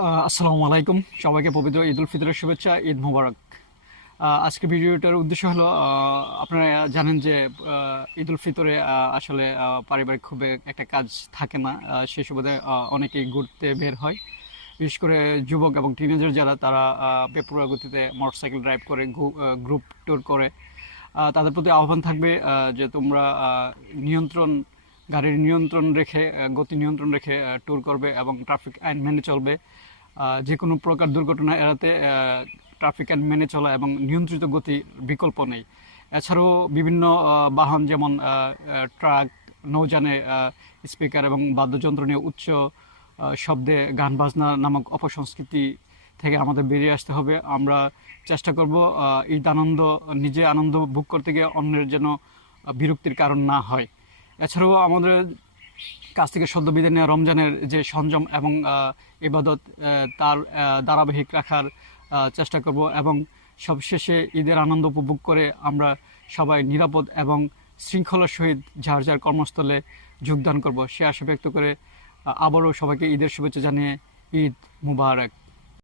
আসসালামু আলাইকুম, সবাইকে পবিত্র ঈদ উল ফিতরের শুভেচ্ছা। ঈদ মোবারক। আজকে ভিডিওটার উদ্দেশ্য হলো, আপনারা জানেন যে ঈদ উল ফিতরে আসলে পারিবারিক খুব একটা কাজ থাকে না। সে সুবাদে অনেকেই ঘুরতে বের হয়, বিশেষ করে যুবক এবং টিনেজার যারা, তারা বেপরোয়া গতিতে মোটরসাইকেল ড্রাইভ করে, গ্রুপ ট্যুর করে। তাদের প্রতি আহ্বান থাকবে যে তোমরা গাড়ির নিয়ন্ত্রণ রেখে, গতি নিয়ন্ত্রণ রেখে ট্যুর করবে এবং ট্রাফিক আইন মেনে চলবে। যে কোনো প্রকার দুর্ঘটনা এড়াতে ট্রাফিক আইন মেনে চলা এবং নিয়ন্ত্রিত গতি বিকল্প নেই। এছাড়াও বিভিন্ন বাহন যেমন ট্রাক, নৌযানে স্পিকার এবং বাদ্যযন্ত্র নিয়ে উচ্চ শব্দে গান বাজনা নামক অপসংস্কৃতি থেকে আমাদের বেরিয়ে আসতে হবে। আমরা চেষ্টা করব ঈদ আনন্দ, নিজে আনন্দ ভোগ করতে গিয়ে অন্যের যেন বিরক্তির কারণ না হয়। এছাড়াও আমাদের কাছ থেকে সদ্য বিদায় নেওয়া রমজানের যে সংযম এবং ইবাদত, তার ধারাবাহিক রাখার চেষ্টা করব এবং সবশেষে ঈদের আনন্দ উপভোগ করে আমরা সবাই নিরাপদ এবং শৃঙ্খলার সহিত যার যার কর্মস্থলে যোগদান করব, সে আশা ব্যক্ত করে আবারও সবাইকে ঈদের শুভেচ্ছা জানিয়ে ঈদ মুবারক।